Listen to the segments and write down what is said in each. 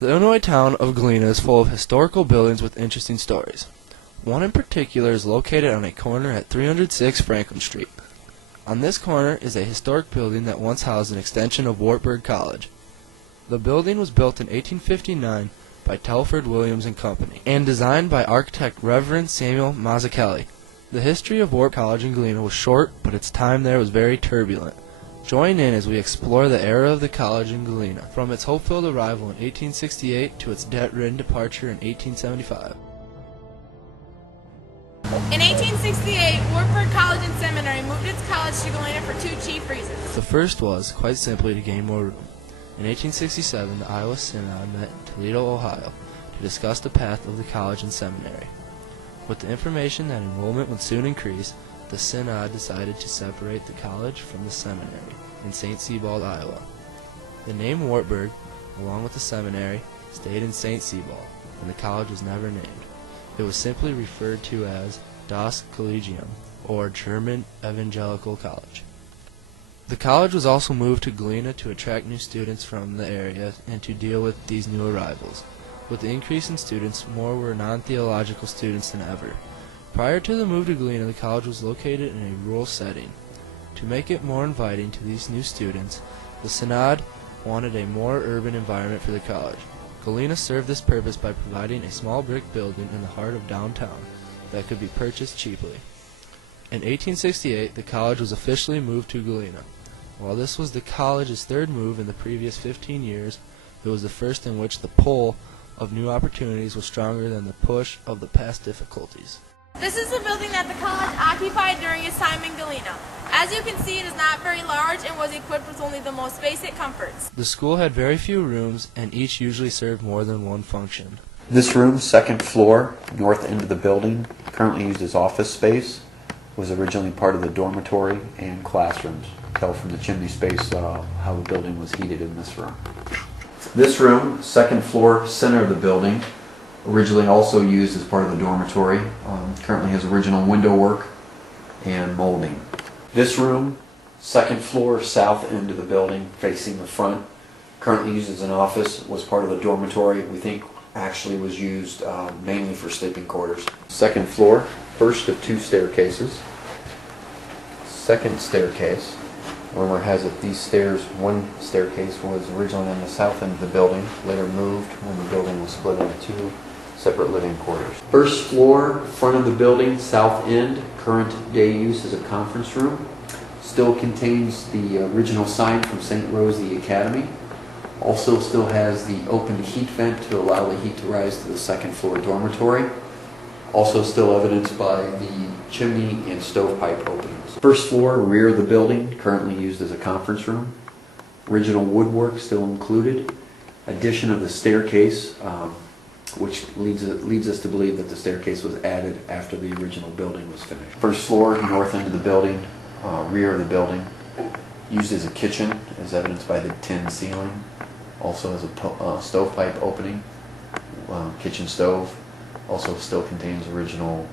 The Illinois town of Galena is full of historical buildings with interesting stories. One in particular is located on a corner at 306 Franklin Street. On this corner is a historic building that once housed an extension of Wartburg College. The building was built in 1859 by Telford Williams and Company and designed by architect Reverend Samuel Mazzucchelli. The history of Wartburg College in Galena was short, but its time there was very turbulent. Join in as we explore the era of the college in Galena, from its hope-filled arrival in 1868 to its debt-ridden departure in 1875. In 1868, Wartburg College and Seminary moved its college to Galena for two chief reasons. The first was, quite simply, to gain more room. In 1867, the Iowa Synod met in Toledo, Ohio, to discuss the path of the college and seminary. With the information that enrollment would soon increase, the Synod decided to separate the college from the seminary in St. Sebald, Iowa. The name Wartburg, along with the seminary, stayed in St. Sebald, and the college was never named. It was simply referred to as Das Collegium, or German Evangelical College. The college was also moved to Galena to attract new students from the area and to deal with these new arrivals. With the increase in students, more were non-theological students than ever. Prior to the move to Galena, the college was located in a rural setting. To make it more inviting to these new students, the Synod wanted a more urban environment for the college. Galena served this purpose by providing a small brick building in the heart of downtown that could be purchased cheaply. In 1868, the college was officially moved to Galena. While this was the college's third move in the previous 15 years, it was the first in which the pull of new opportunities was stronger than the push of the past difficulties. This is the building that the college occupied during its time in Galena. As you can see, it is not very large and was equipped with only the most basic comforts. The school had very few rooms, and each usually served more than one function. This room, second floor, north end of the building, currently used as office space, was originally part of the dormitory and classrooms. Tell from the chimney space how the building was heated in this room. This room, second floor, center of the building, originally also used as part of the dormitory, currently has original window work and molding. This room, second floor, south end of the building, facing the front, currently used as an office, was part of the dormitory. We think actually was used mainly for sleeping quarters. Second floor, first of two staircases. Second staircase, rumor has it these stairs, one staircase was originally on the south end of the building, later moved when the building was split into two separate living quarters. First floor, front of the building, south end, current day use as a conference room. Still contains the original sign from St. Rose the Academy. Also still has the open heat vent to allow the heat to rise to the second floor dormitory. Also still evidenced by the chimney and stovepipe openings. First floor, rear of the building, currently used as a conference room. Original woodwork still included. Addition of the staircase, which leads us to believe that the staircase was added after the original building was finished. First floor, north end of the building, rear of the building, used as a kitchen, as evidenced by the tin ceiling. Also as a stovepipe opening, kitchen stove. Also still contains original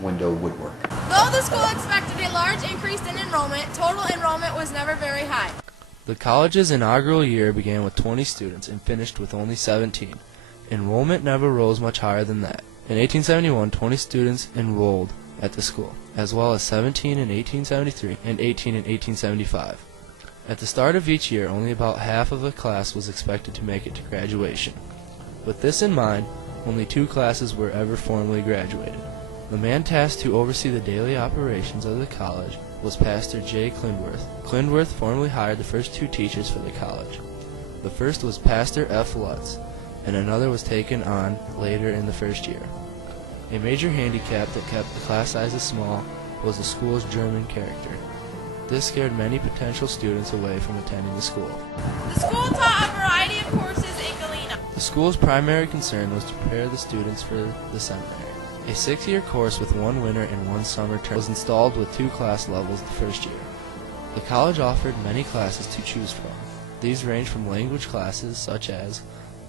window woodwork. Though the school expected a large increase in enrollment, total enrollment was never very high. The college's inaugural year began with 20 students and finished with only 17. Enrollment never rose much higher than that. In 1871, 20 students enrolled at the school, as well as 17 in 1873 and 18 in 1875. At the start of each year, only about half of a class was expected to make it to graduation. With this in mind, only 2 classes were ever formally graduated. The man tasked to oversee the daily operations of the college was Pastor J. Klindworth. Klindworth formally hired the first 2 teachers for the college. The first was Pastor F. Lutz, and another was taken on later in the first year. A major handicap that kept the class sizes small was the school's German character. This scared many potential students away from attending the school. The school taught a variety of courses in Galena. The school's primary concern was to prepare the students for the seminary. A 6-year course with 1 winter and 1 summer term was installed with 2 class levels the first year. The college offered many classes to choose from. These ranged from language classes such as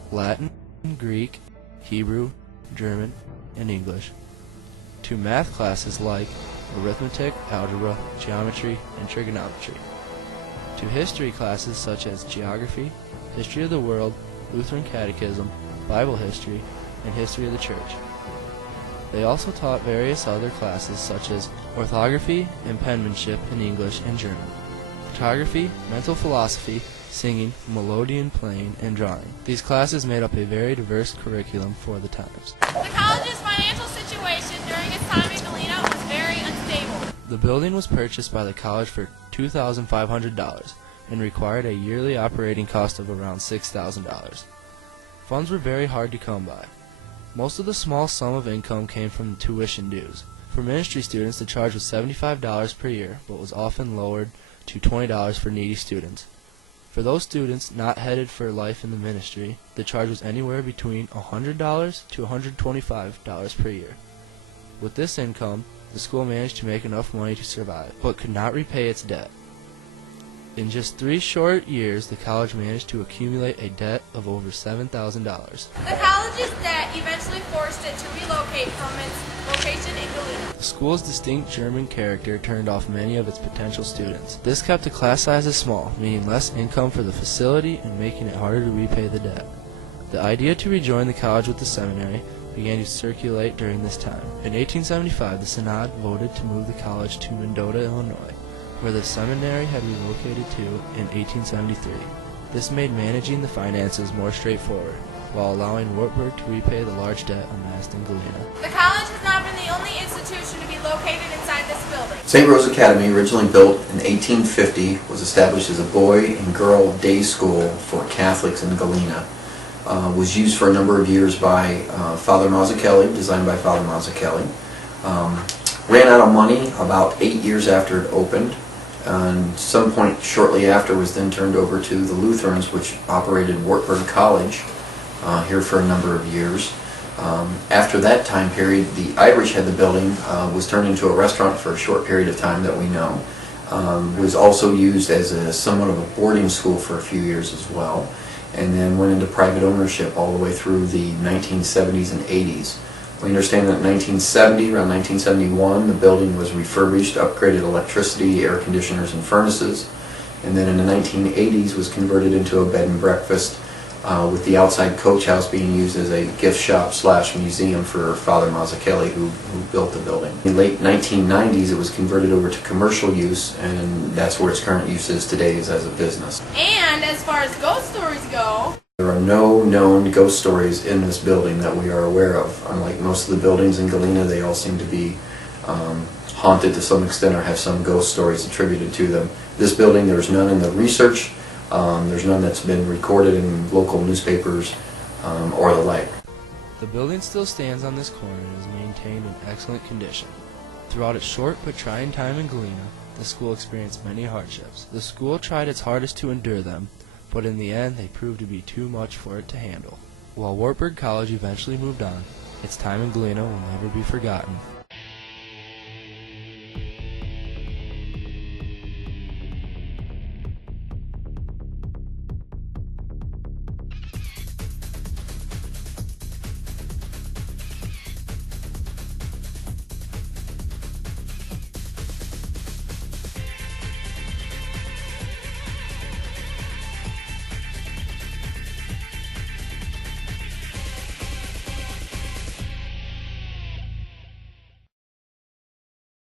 Latin, Greek, Hebrew, German, and English, to math classes like arithmetic, algebra, geometry, and trigonometry, to history classes such as geography, history of the world, Lutheran catechism, Bible history, and history of the church. They also taught various other classes such as orthography and penmanship in English and German, photography, mental philosophy, singing, melodeon playing, and drawing. These classes made up a very diverse curriculum for the times. The college's financial situation during its time in Galena was very unstable. The building was purchased by the college for $2,500 and required a yearly operating cost of around $6,000. Funds were very hard to come by. Most of the small sum of income came from the tuition dues. For ministry students, the charge was $75 per year, but was often lowered to $20 for needy students. For those students not headed for life in the ministry, the charge was anywhere between $100 to $125 per year. With this income, the school managed to make enough money to survive, but could not repay its debt. In just 3 short years, the college managed to accumulate a debt of over $7,000. The college's debt eventually forced it to relocate from its location in Galena. The school's distinct German character turned off many of its potential students. This kept the class sizes small, meaning less income for the facility and making it harder to repay the debt. The idea to rejoin the college with the seminary began to circulate during this time. In 1875, the Synod voted to move the college to Mendota, Illinois, where the seminary had relocated to in 1873. This made managing the finances more straightforward, while allowing Wartburg to repay the large debt amassed in Galena. The college has not been the only institution to be located inside this building. St. Rose Academy, originally built in 1850, was established as a boy and girl day school for Catholics in Galena. Was used for a number of years by Father Mazzucchelli, designed by Father Mazzucchelli. Ran out of money about 8 years after it opened, and some point shortly after was then turned over to the Lutherans, which operated Wartburg College here for a number of years. After that time period, the Irish had the building, was turned into a restaurant for a short period of time that we know. Was also used as somewhat of a boarding school for a few years as well, and then went into private ownership all the way through the 1970s and 80s. We understand that in 1970, around 1971, the building was refurbished, upgraded electricity, air conditioners, and furnaces. And then in the 1980s was converted into a bed and breakfast, with the outside coach house being used as a gift shop / museum for Father Mazzucchelli, who built the building. In the late 1990s, it was converted over to commercial use, and that's where its current use is today, is as a business. And as far as ghost stories go, there are no known ghost stories in this building that we are aware of. Unlike most of the buildings in Galena, they all seem to be haunted to some extent or have some ghost stories attributed to them. This building, there's none in the research, there's none that's been recorded in local newspapers or the like. The building still stands on this corner and is maintained in excellent condition. Throughout its short but trying time in Galena, the school experienced many hardships. The school tried its hardest to endure them, but in the end they proved to be too much for it to handle. While Wartburg College eventually moved on, its time in Galena will never be forgotten.